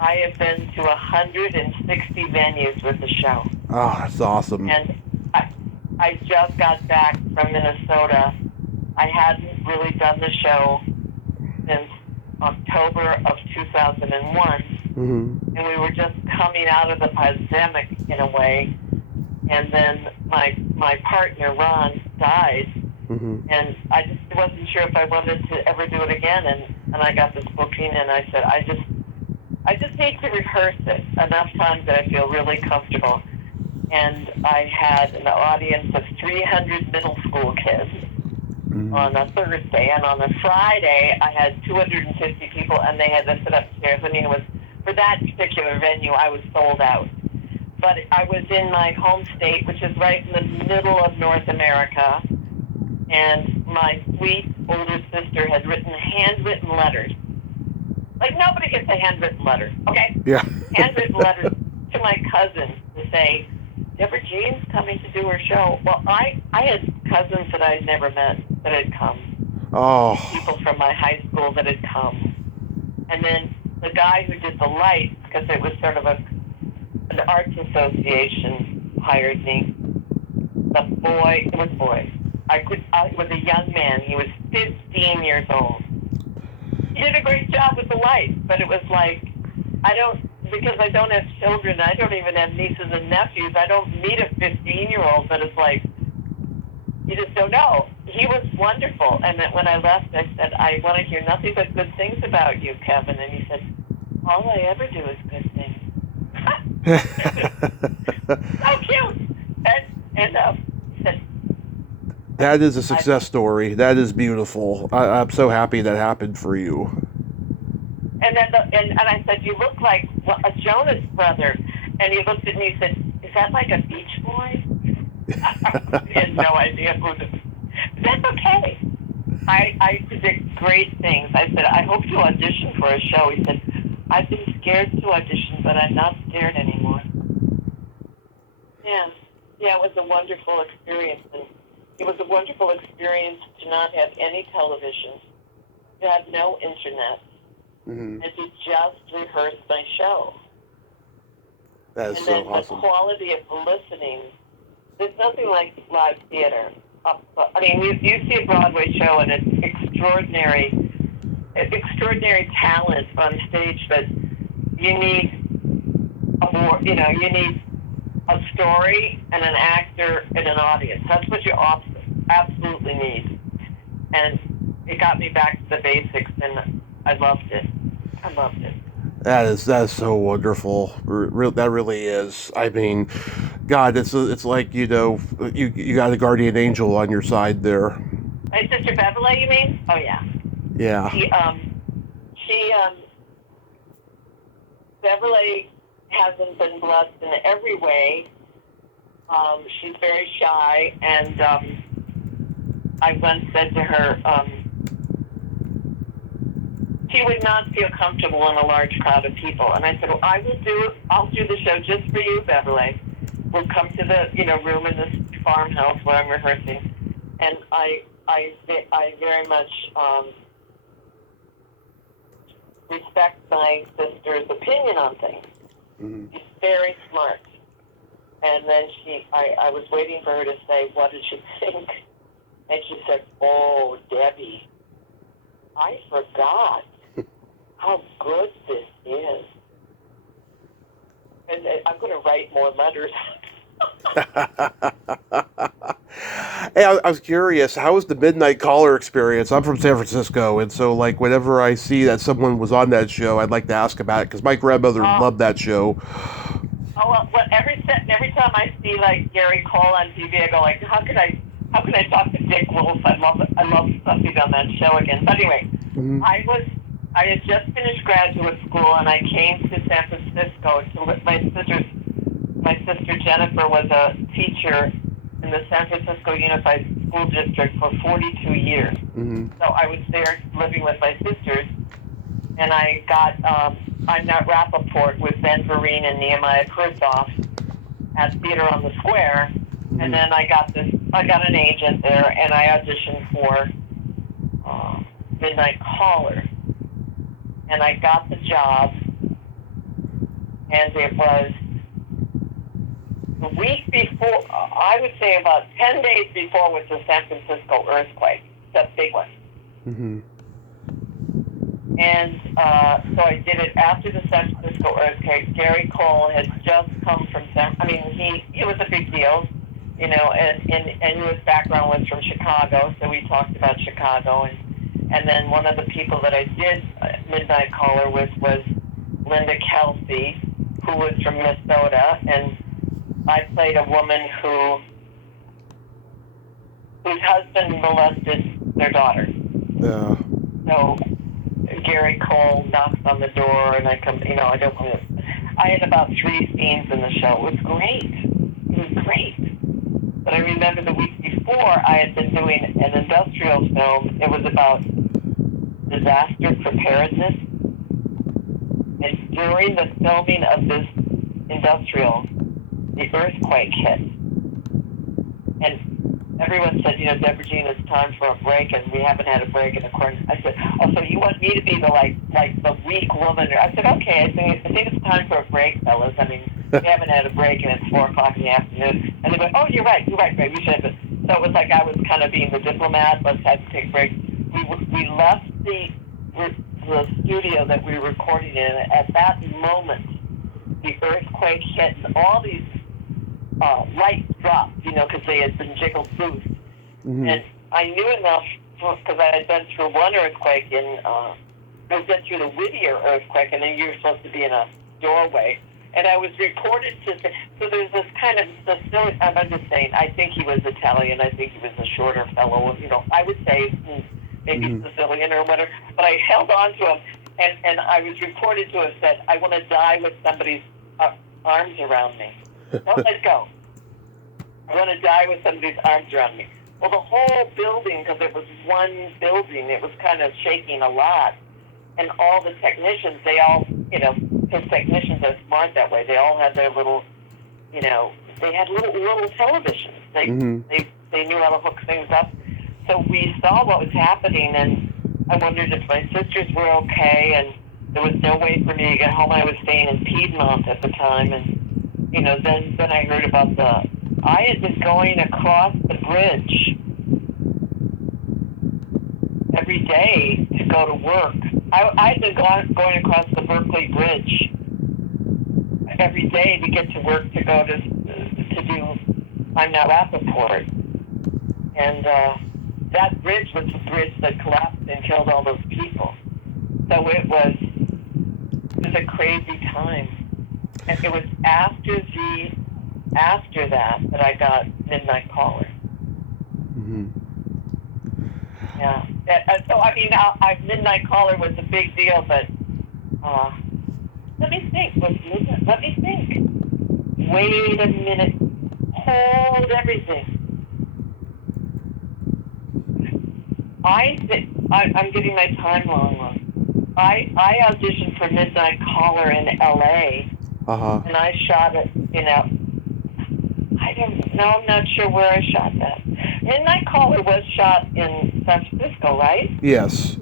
I have been to 160 venues with the show. Oh, that's awesome. And I just got back from Minnesota. I hadn't really done the show since October of 2001. And we were just coming out of the pandemic in a way, and then my partner Ron died, and I just wasn't sure if I wanted to ever do it again, and I got this booking, and I said I just need to rehearse it enough times that I feel really comfortable, and I had an audience of 300 middle school kids on a Thursday, and on a Friday I had 250 people, and they had to sit upstairs. I mean, it was, for that particular venue, I was sold out. But I was in my home state, which is right in the middle of North America, and my sweet older sister had written handwritten letters. Like, nobody gets a handwritten letter, okay? Yeah. Handwritten letters to my cousin to say, Deborah Jean's coming to do her show. Well, I had cousins that I'd never met that had come. Oh. People from my high school that had come. And then the guy who did the lights, because it was sort of an arts association, hired me. It was boy. It was a young man. He was 15 years old. He did a great job with the lights, but it was like, because I don't have children, I don't even have nieces and nephews, I don't meet a 15-year-old, but it's like, you just don't know. He was wonderful, and then when I left, I said, I want to hear nothing but good things about you, Kevin, and he said, all I ever do is good things. So cute! And he said, that is a success story. That is beautiful. I'm so happy that happened for you. And then and I said, you look like a Jonas brother. And he looked at me and said, is that like a Beach Boy? He had no idea who That's okay. I predict great things. I said, I hope you audition for a show. He said, I've been scared to audition, but I'm not scared anymore. Yeah, it was a wonderful experience. And it was a wonderful experience to not have any television, to have no internet, and to just rehearse my show. That is so awesome. The quality of listening, there's nothing like live theater. I mean, you see a Broadway show and it's extraordinary talent on stage, but you need you need a story and an actor and an audience. That's what you absolutely need. And it got me back to the basics, and I loved it. That is so wonderful. That really is. I mean, God, it's like, you got a guardian angel on your side there. My sister Beverly, you mean? Oh yeah. Yeah. Beverly hasn't been blessed in every way. She's very shy, and I once said to her, she would not feel comfortable in a large crowd of people. And I said, well, I'll do the show just for you, Beverly. We'll come to the, room in this farmhouse where I'm rehearsing. And I very much respect my sister's opinion on things. Mm-hmm. She's very smart. And then I was waiting for her to say, what did she think? And she said, oh, Debbie, I forgot how good this is. And I'm going to write more letters. Hey, I was curious, how was the Midnight Caller experience? I'm from San Francisco, and so, whenever I see that someone was on that show, I'd like to ask about it, because my grandmother loved that show. Oh, well, every time I see, Gary Cole on TV, I go, how can I talk to Dick Wolf? I love something on that show again. But anyway, mm-hmm. I had just finished graduate school, and I came to San Francisco to my sister Jennifer was a teacher in the San Francisco Unified School District for 42 years. Mm-hmm. So I was there living with my sisters, and I got I'm at Rappaport with Ben Vereen and Nehemiah Kursoff at Theater on the Square, mm-hmm. and then I got an agent there, and I auditioned for Midnight Caller, and I got the job, and it was the week before, I would say about 10 days before, was the San Francisco earthquake, the big one. Mm-hmm. And so I did it after the San Francisco earthquake. Gary Cole had just come from he was a big deal, and his background was from Chicago, so we talked about Chicago. And then one of the people that I did Midnight Caller with was Linda Kelsey, who was from Minnesota, and I played a woman whose husband molested their daughter. Yeah. So Gary Cole knocks on the door, and I come. I had about 3 scenes in the show. It was great. But I remember the week before, I had been doing an industrial film. It was about disaster preparedness. And during the filming of this industrial, the earthquake hit. And everyone said, Deborah Jean, it's time for a break, and we haven't had a break. And of course, I said, oh, so you want me to be the the weak woman? I said, okay, I think it's time for a break, fellas. I mean, we haven't had a break, and it's 4 o'clock in the afternoon. And they go, oh, you're right, babe. We should have it. So it was like I was kind of being the diplomat. Let's have to take a break. We left the studio that we were recording in. At that moment, the earthquake hit, and all these lights dropped, because they had been jiggled loose. Mm-hmm. And I knew enough, because I had been through one earthquake I've been through the Whittier earthquake, and then you were supposed to be in a doorway. And I was reported to, so there's this kind of, I'm just saying, I think he was Italian, I think he was a shorter fellow, I would say maybe Sicilian or whatever, but I held on to him, and I was reported to have said, I want to die with somebody's arms around me. Don't let go. I want to die with somebody's arms around me. Well, the whole building, because it was one building, it was kind of shaking a lot. And all the technicians, they all, because technicians are smart that way. They all had their little, they had little televisions. They knew how to hook things up. So we saw what was happening, and I wondered if my sisters were okay, and there was no way for me to get home. I was staying in Piedmont at the time, and then I heard about I had been going across the bridge every day to go to work. I had been going across the Berkeley Bridge every day to get to work to go to do I'm Not Rappaport. And that bridge was the bridge that collapsed and killed all those people. So it was a crazy time. And it was after that I got Midnight Caller. Mm-hmm. Yeah. So, I mean, Midnight Caller was a big deal, but let me think. Let me think. Wait a minute. Hold everything. I'm getting my time wrong. I auditioned for Midnight Caller in L.A., and I shot it, I don't know, I'm not sure where I shot that. Midnight Caller was shot in San Francisco, right? Yes.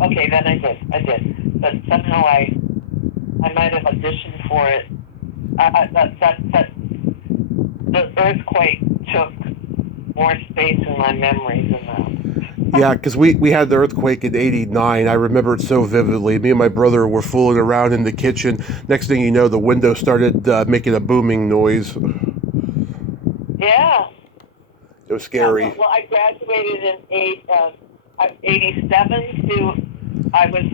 Okay, then I did. But somehow I might have auditioned for it. The earthquake took more space in my memory than that. Yeah, because we had the earthquake in '89. I remember it so vividly. Me and my brother were fooling around in the kitchen. Next thing you know, the window started making a booming noise. Yeah. It was scary. Well, I graduated in 87 to, I was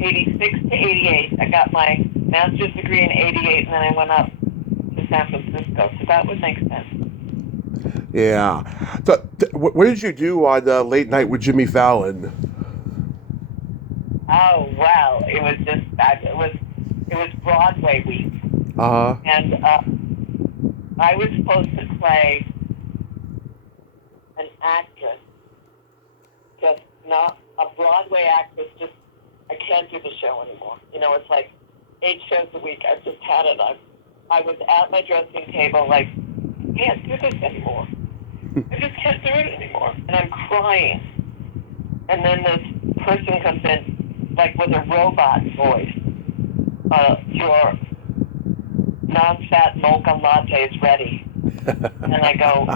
86 to 88. I got my master's degree in 88, and then I went up to San Francisco. So that would make sense. Yeah. So, what did you do on Late Night with Jimmy Fallon? Oh, wow. It was just fabulous. It was Broadway week. And I was supposed to play an actress, just not a Broadway actress, just, I can't do the show anymore. It's like 8 shows a week. I've just had it. I was at my dressing table, like, I can't do this anymore. I just can't do it anymore. And I'm crying. And then this person comes in, like with a robot voice. Your non-fat mocha latte is ready. And I go,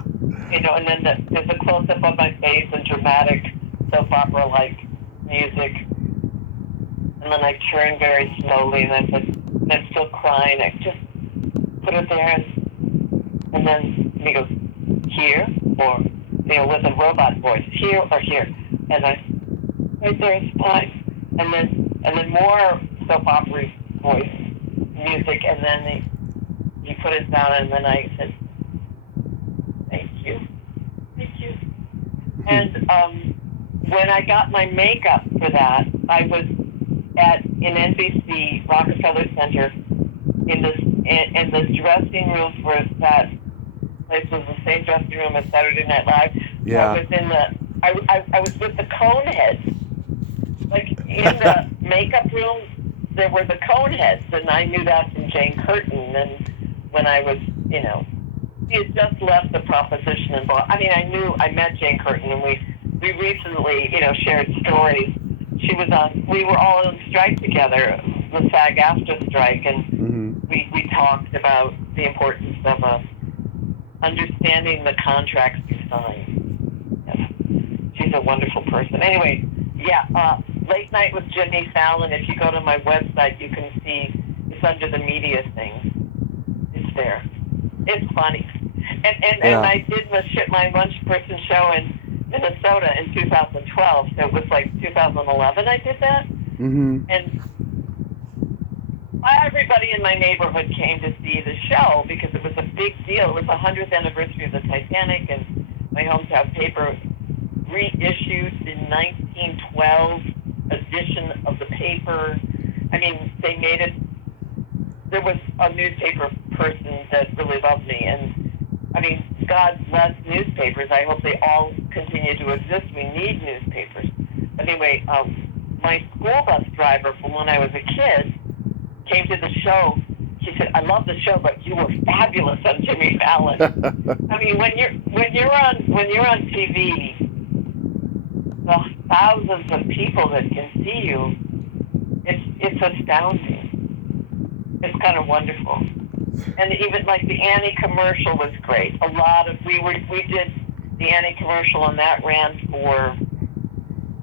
and then there's a close-up of my face and dramatic soap opera-like music. And then I turn very slowly, and I said, I'm still crying. I just put it there, and then he goes, here, or, with a robot voice, here or here. And I, right there, it's fine. And then more soap opera voice music, and then he put it down, and then I said, thank you. And when I got my makeup for that, I was in NBC Rockefeller Center in this dressing room for that. This was the same dressing room as Saturday Night Live. Yeah. I was with the cone heads. Like in the makeup room, there were the cone heads, and I knew that from Jane Curtin. And when I was, he had just left the proposition in Boston. I mean, I met Jane Curtin, and we recently, shared stories. We were all on strike together, the SAG-AFTRA strike, and we talked about the importance of understanding the contracts you sign. Yes. She's a wonderful person. Anyway, Late Night with Jimmy Fallon. If you go to my website, you can see it's under the media thing. It's there. It's funny. And I did my lunch person show in Minnesota in 2012. So it was like 2011 I did that. Mm-hmm. And everybody in my neighborhood came to see the show because it was a big deal. It was the 100th anniversary of the Titanic, and my hometown paper reissued the 1912 edition of the paper. I mean, they made it. There was a newspaper person that really loved me, and I mean, God bless newspapers. I hope they all continue to exist. We need newspapers. But anyway, my school bus driver from when I was a kid came to the show. She said, "I love the show, but you were fabulous on Jimmy Fallon." I mean, when you're on TV, the thousands of people that can see you, it's astounding. It's kind of wonderful. And even like the Annie commercial was great. We did the Annie commercial, and that ran for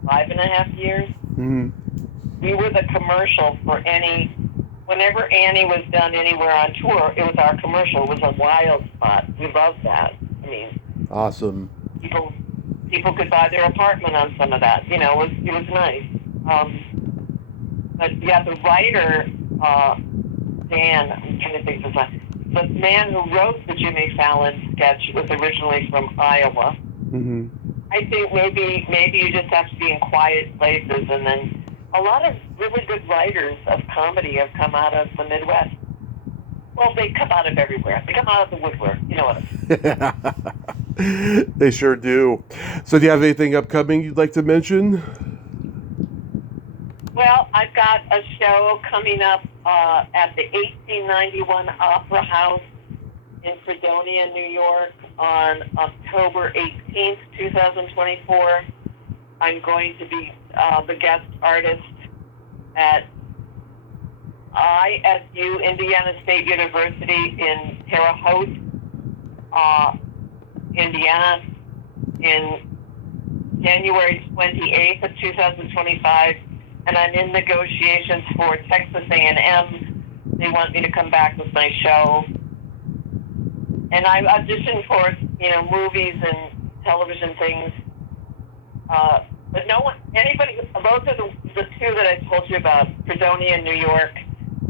5.5 years. Mm-hmm. We were the commercial for any. Whenever Annie was done anywhere on tour, it was our commercial. It was a wild spot. We loved that. I mean, awesome. People could buy their apartment on some of that. It was nice. But yeah, the writer, Dan, I'm trying to think of the man who wrote the Jimmy Fallon sketch was originally from Iowa. Mm-hmm. I think maybe you just have to be in quiet places, and then a lot of really good writers of comedy have come out of the Midwest. Well, they come out of everywhere. They come out of the woodwork. You know what? They sure do. So do you have anything upcoming you'd like to mention? Well, I've got a show coming up at the 1891 Opera House in Fredonia, New York on October 18th, 2024. I'm going to be the guest artist at ISU, Indiana State University in Terre Haute, Indiana, in January 28th of 2025, and I'm in negotiations for Texas A&M. They want me to come back with my show, and I auditioned for movies and television things. But those are the two that I told you about, Fredonia, New York,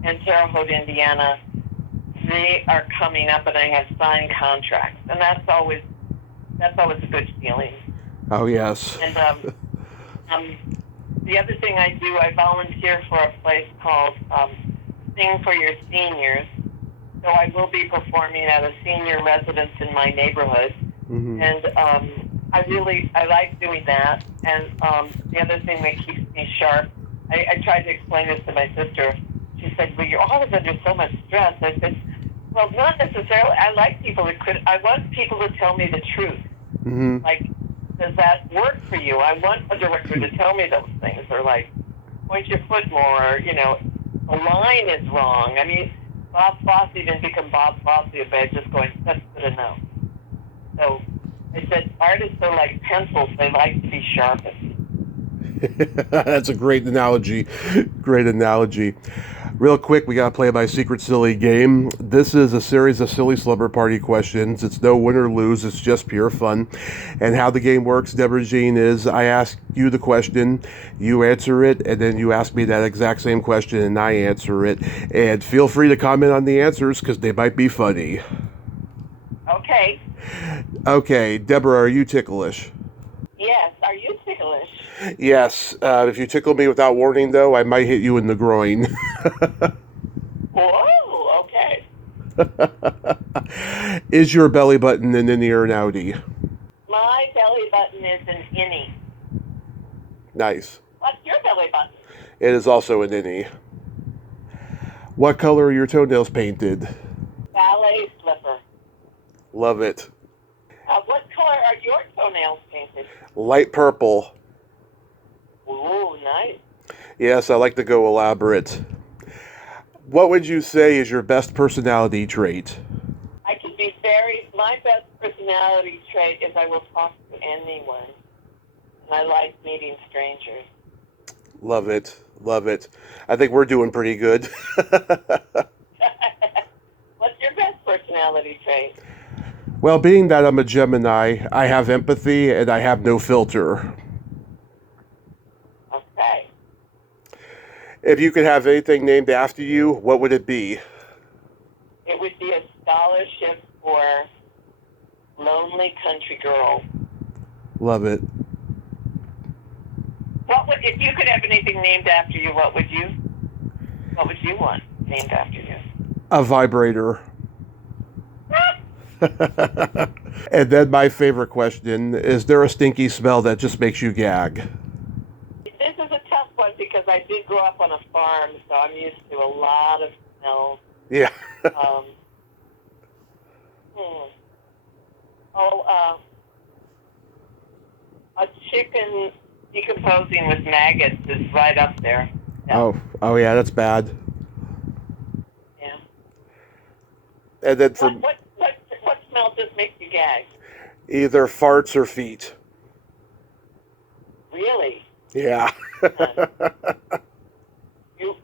and Terre Haute, Indiana. They are coming up, and I have signed contracts, and that's always a good feeling. Oh, yes. And the other thing I do, I volunteer for a place called Sing for Your Seniors. So I will be performing at a senior residence in my neighborhood. Mm-hmm. And I like doing that. And the other thing that keeps me sharp, I tried to explain this to my sister. She said, "Well, you're always under so much stress." I said, "Well, not necessarily. I like people I want people to tell me the truth. Mm-hmm. Like, does that work for you? I want a director to tell me those things, or like, point your foot more, or, the line is wrong." I mean, Bob Fosse didn't become Bob Fosse by just going, "That's good enough." So I said, artists are like pencils. They like to be sharpened. That's a great analogy. Great analogy. Real quick, we got to play my secret silly game. This is a series of silly slumber party questions. It's no win or lose. It's just pure fun. And how the game works, Deborah Jean, is I ask you the question, you answer it, and then you ask me that exact same question, and I answer it. And feel free to comment on the answers, because they might be funny. Okay. Okay, Deborah, are you ticklish? Yes. Are you ticklish? Yes. If you tickle me without warning, though, I might hit you in the groin. Whoa, okay. Is your belly button an innie or an outie? My belly button is an innie. Nice. What's your belly button? It is also an innie. What color are your toenails painted? ballet slipper. Love it. What color are your toenails painted? Light purple. Ooh, nice. Yes, I like to go elaborate. What would you say is your best personality trait? I could be my best personality trait is I will talk to anyone. And I like meeting strangers. Love it. Love it. I think we're doing pretty good. What's your best personality trait? Well, being that I'm a Gemini, I have empathy and I have no filter. Okay. If you could have anything named after you, what would it be? It would be a scholarship for lonely country girls. Love it. If you could have anything named after you, what would you want named after you? A vibrator. And then my favorite question, is there a stinky smell that just makes you gag? This is a tough one because I did grow up on a farm, so I'm used to a lot of smells. Yeah. A chicken decomposing with maggots is right up there. Yeah. Oh yeah, that's bad. Yeah. And then What smell just makes you gag? either farts or feet. Really? Yeah. You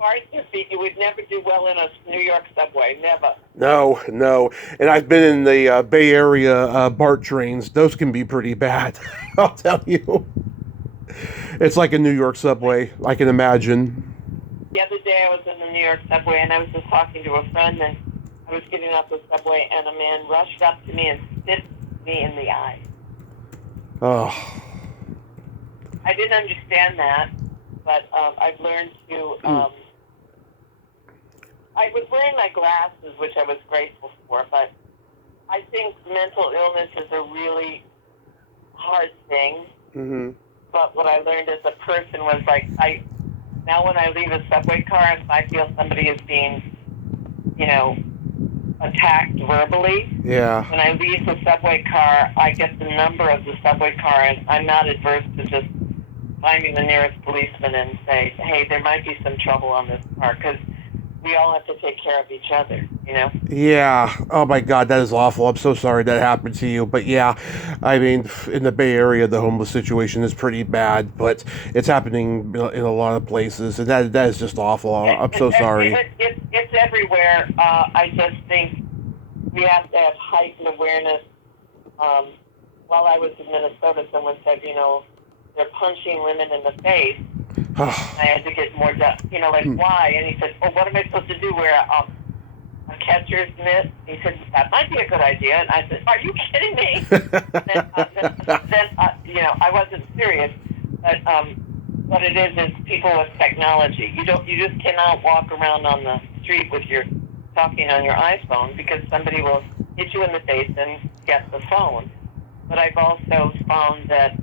farts or feet? You would never do well in a New York subway. Never. No. And I've been in the Bay Area BART trains. Those can be pretty bad. I'll tell you. It's like a New York subway, I can imagine. The other day I was in the New York subway and I was just talking to a friend and I was getting off the subway and a man rushed up to me and spit me in the eye. Oh. I didn't understand that, but I've learned to... I was wearing my glasses, which I was grateful for, but I think mental illness is a really hard thing. Mm-hmm. But what I learned as a person was now when I leave a subway car, if I feel somebody is being, attacked verbally, Yeah. when I leave the subway car, I get the number of the subway car, and I'm not adverse to just finding the nearest policeman and say, hey, there might be some trouble on this car, because we all have to take care of each other, Yeah. Oh my God, that is awful. I'm so sorry that happened to you. But yeah, I mean, in the Bay Area, the homeless situation is pretty bad, but it's happening in a lot of places, and that is just awful. I'm so sorry. It's everywhere. I just think we have to have heightened awareness. While I was in Minnesota, someone said, they're punching women in the face. I had to get more done, why? And he said, what am I supposed to do? Wear a catcher's mitt? He said, that might be a good idea. And I said, are you kidding me? I wasn't serious. But what it is people with technology. You just cannot walk around on the street with your talking on your iPhone because somebody will hit you in the face and get the phone. But I've also found that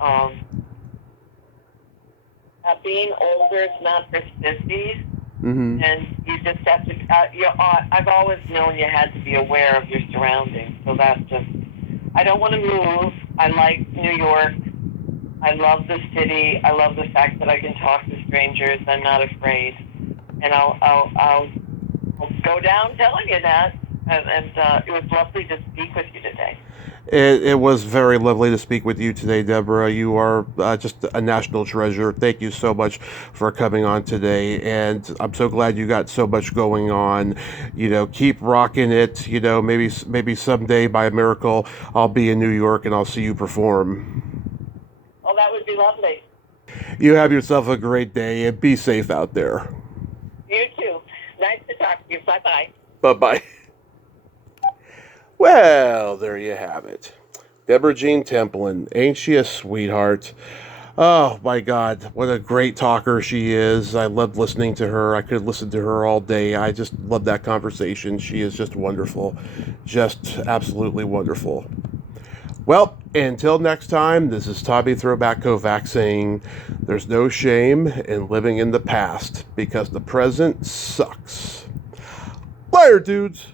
being older is not for sissies, Mm-hmm. and you just have to. I've always known you had to be aware of your surroundings. So that's just. I don't want to move. I like New York. I love the city. I love the fact that I can talk to strangers. I'm not afraid, and I'll go down telling you that. And it was lovely to speak with you today. It was very lovely to speak with you today, Deborah. You are just a national treasure. Thank you so much for coming on today. And I'm so glad you got so much going on. Keep rocking it. Maybe someday by a miracle, I'll be in New York and I'll see you perform. Oh, that would be lovely. You have yourself a great day and be safe out there. You too. Nice to talk to you. Bye-bye. Bye-bye. Well, there you have it. Deborah Jean Templin. Ain't she a sweetheart? Oh, my God. What a great talker she is. I loved listening to her. I could listen to her all day. I just love that conversation. She is just wonderful. Just absolutely wonderful. Well, until next time, this is Tommy Throwback Kovac saying there's no shame in living in the past because the present sucks. Later, dudes.